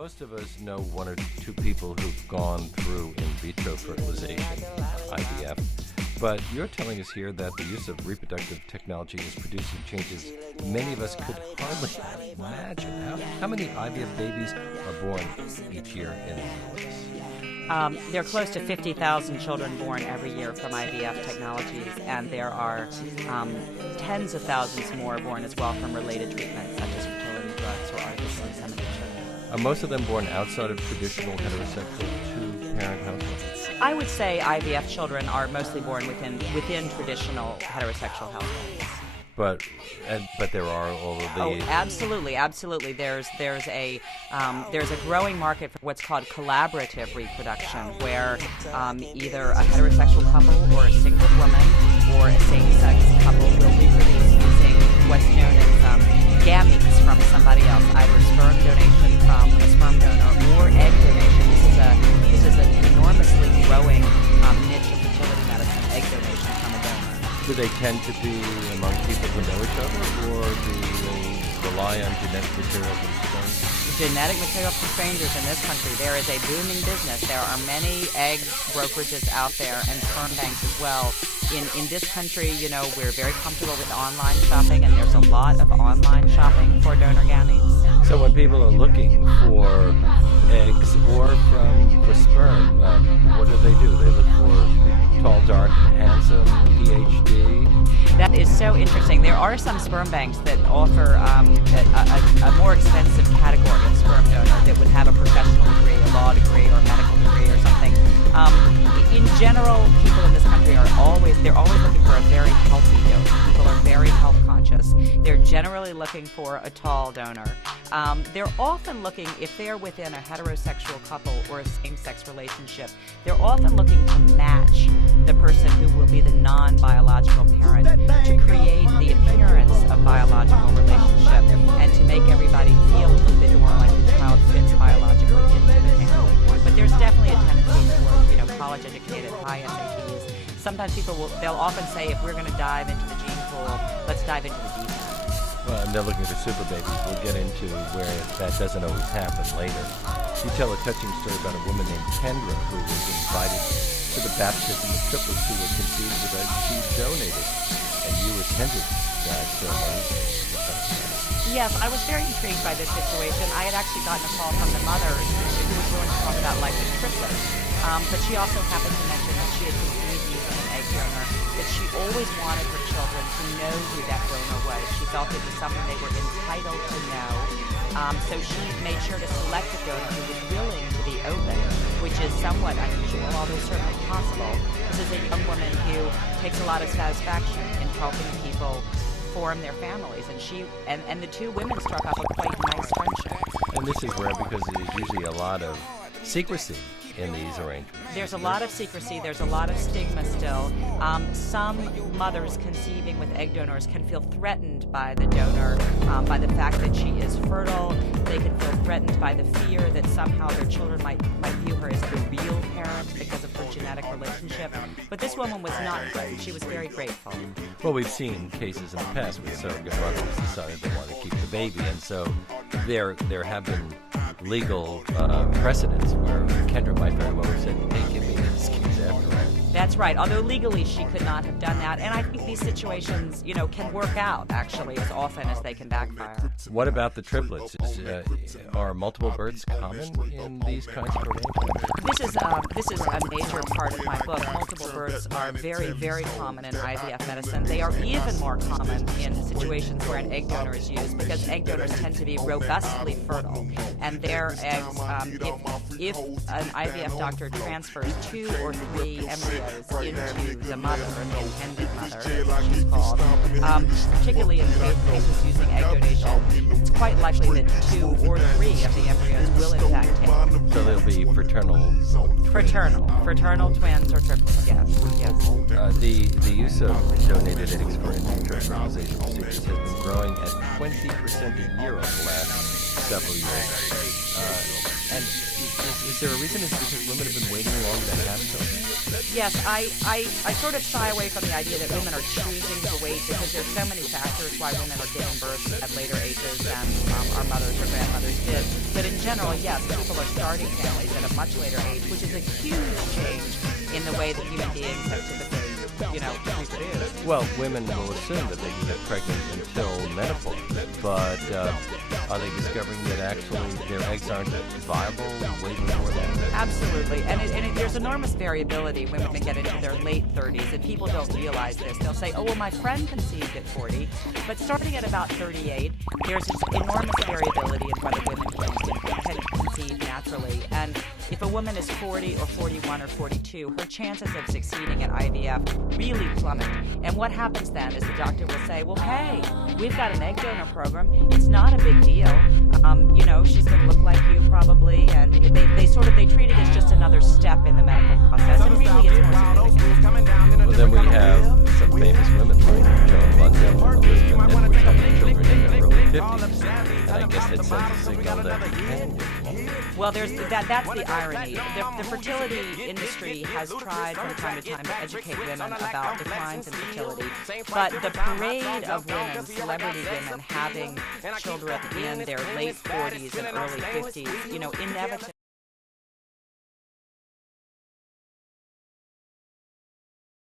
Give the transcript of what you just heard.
Most of us know one or two people who've gone through in vitro fertilization, IVF, but you're telling us here that the use of reproductive technology is producing changes many of us could hardly imagine. How many IVF babies are born each year in the U.S.? There are close to 50,000 children born every year from IVF technologies, and there are tens of thousands more born as well from related treatments such as fertility drugs or artificial insemination. Are most of them born outside of traditional heterosexual two-parent households? I would say IVF children are mostly born within traditional heterosexual households. But there are all of the... Oh, absolutely. There's a growing market for what's called collaborative reproduction, where either a heterosexual couple or a single woman or a same-sex couple will reproduce using what's known as gametes from somebody else, either sperm donation from a sperm donor or egg donation. This is an enormously growing niche of fertility medicine, egg donation from a donor. Do they tend to be among people who know each other, or do they rely on genetic material from strangers? Genetic material from strangers in this country. There is a booming business. There are many egg brokerages out there and sperm banks as well. In this country, we're very comfortable with online shopping, and there's a lot of online shopping for donor gametes. So when people are looking for eggs or for sperm, what do? They look for tall, dark, handsome, PhD? That is so interesting. There are some sperm banks that offer a more expensive category of sperm donor that would have a professional degree, a law degree, or a medical degree, or something. In general, people in this country are always looking for a very healthy donor. People are very health conscious. They're generally looking for a tall donor. They're often looking, if they're within a heterosexual couple or a same-sex relationship, they're often looking to match the person who will be the non-biological parent to create the appearance of biological relationship and to make everybody feel a little bit more like the child fits biologically into the family. But there's definitely a tendency toward, college-educated, high SATs. Sometimes they'll often say, if we're going to dive into the gene pool, let's dive into the deep end. Well, and they're looking for super babies. We'll get into where that doesn't always happen later. You tell a touching story about a woman named Kendra who was invited to the baptism of triplets who were conceived with eggs she donated, and you attended that ceremony. Yes, I was very intrigued by this situation. I had actually gotten a call from the mother who was willing to talk about life with triplets, but she also happened to mention that she had conceived using an egg donor, that she always wanted her children to know who that donor was. She felt it was something they were entitled to know. So she made sure to select a donor who was willing to be open, which is somewhat unusual, although certainly possible. This is a young woman who takes a lot of satisfaction in helping people form their families, and the two women struck up a quite nice friendship. And this is rare because there's usually a lot of secrecy in these arrangements. There's a lot of secrecy. There's a lot of stigma still. Some mothers conceiving with egg donors can feel threatened by the donor, by the fact that she is fertile. They can feel threatened by the fear that somehow their children might view her as the real parent because of her genetic relationship. But this woman was not threatened. She was very grateful. Well, we've seen cases in the past where surrogate mothers decided they want to keep the baby, and so there have been legal precedents where Kendra might very well have said, hey, give me this kid after all. That's right. Although legally she could not have done that. And I think these situations, can work out, actually, as often as they can backfire. What about the triplets? Are multiple births common in these kinds of arrangements? This is a major part of my book. Multiple births are very, very common in IVF medicine. They are even more common in situations where an egg donor is used, because egg donors tend to be robustly fertile. And their eggs, if an IVF doctor transfers 2 or 3 embryos into the mother, or the intended mother, as she's called, particularly in cases using egg donation, it's quite likely that 2 or 3 of the embryos will in fact take. So they'll be fraternal twins or triplets. Yes. The use of donated eggs for in vitro fertilization procedures has been growing at 20% a year over the last several years. And is there a reason? Is it because women have been waiting long to have children? Yes, I sort of shy away from the idea that women are choosing to wait because there's so many factors why women are giving birth at later ages than our mothers or grandmothers did. But in general, yes, people are starting families at a much later age, which is a huge change in the way that human beings have typically, reproduced. Well, women will assume that they can get pregnant until menopause, but are they discovering that actually their eggs aren't viable way before that? Absolutely, and there's enormous variability when women get into their late 30s, and people don't realize this. They'll say, oh, well, my friend conceived at 40, but starting at about 38, there's this enormous variability in whether women can conceive naturally, and if a woman is 40 or 41 or 42, her chances of succeeding at IVF really plummet. And what happens then is the doctor will say, well, hey, we've got an egg donor program. It's not a big deal. She's going to look like you probably. And they treat it as just another step in the medical process. And really it's more significant. Well, then we have some famous women like Joan London and Elizabeth Edwards having children in their early 50s. And I guess that sends a signal that you can get longer. Well, that's the irony. The fertility industry has tried from time to time to educate women about declines in fertility, but the parade of women, celebrity women, having children in their late 40s and early 50s, inevitably